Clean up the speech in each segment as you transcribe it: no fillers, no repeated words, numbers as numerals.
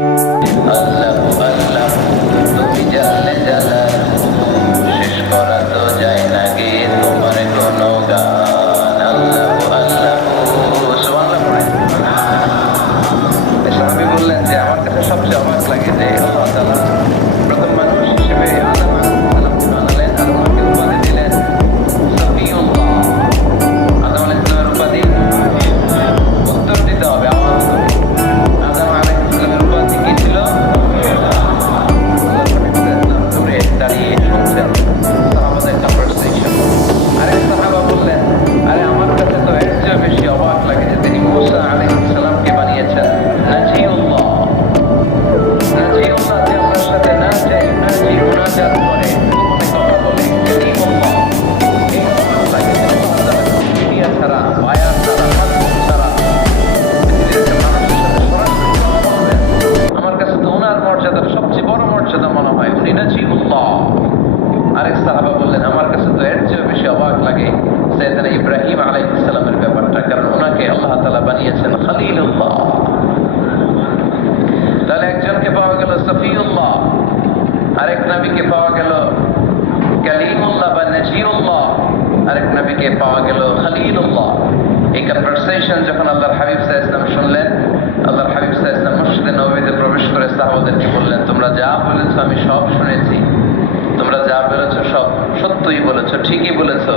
আল্লাহ আল্লাহ তুমি জানলে জালাল, শেষ করা তো যায় না গে তোমার কোনো গান। আল্লাহ আল্লাহ সুবহানাল্লাহ পড়ে। সাহাবী বললেন যে আমার কাছে সবচেয়ে অবাক লাগে যে আল্লাহ তাআলা প্রথম মানুষ হিসেবে আদম আলাইহিস সালামকে বানালেন আর ওনাকে উপাধি দিলেন সফিউল্লাহ। আদম আলাইহিস সালামের উপাধি উত্তর দিতে হবে আওয়াজ করে। আদম আলাইহিস সালামের উপাধি কি ছিল? দূরে দাঁড়িয়ে শুনছেন সাহাবাদের কনভারসেশন। আরেক সাহাবা বললেন, আরে আমার কাছে তো এর চেয়ে বেশি অবাক লাগে যে তিনি মুসা আলাইহিস সালামকে বানিয়েছেন নাজিউল্লাহ। নাজিউল্লাহ যে আপনার সাথে নাজি মুনাজাত করে, গোপনে কথা বলে, কালিমুল্লাহ। এই অবাক লাগে যে আল্লাহ তাআলা দুনিয়া ছাড়া, মায়া ছাড়া, মাধ্যম ছাড়া পৃথিবীর একটা মানুষের সাথে সরাসরি কথা বলবেন। আমার কাছে তো ওনার মর্যাদার সবচেয়ে বড় মর্যাদা মনে হয়, উনি নাজিউল্লাহ। আরেক সাহাবা বললেন, আমার কাছে তো এর চেয়ে বেশি অবাক লাগে সাইয়েদনা ইব্রাহিম আলাইহিস সালামের ব্যাপারটা, কারণ ওনাকে আল্লাহ তাআলা বানিয়েছেন খলিলুল্লাহ। তাহলে একজনকে পাওয়া গেল সফিউল্লাহ, আরেক নবীকে পাওয়া গেল কালিমুল্লাহ বা নাজিউল্লাহ, আরেক নবীকে পাওয়া গেল খলিলুল্লাহ। এই কনভারসেশন যখন আল্লাহর হাবিব সাল্লাল্লাহু আলাইহি ওয়াসাল্লাম শুনলেন, আল্লাহর হাবিব সাল্লাল্লাহু আলাইহি ওয়াসাল্লাম মসজিদে নববীতে প্রবেশ করে সাহাবাদেরকে বললেন, তোমরা যা বলেছো আমি সব শুনেছি, তোমরা যা বলেছো সব সত্যই বলেছো, ঠিকই বলেছো।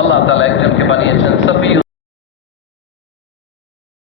আল্লাহ তাআলা একজনকে বানিয়েছেন সফিউল্লাহ।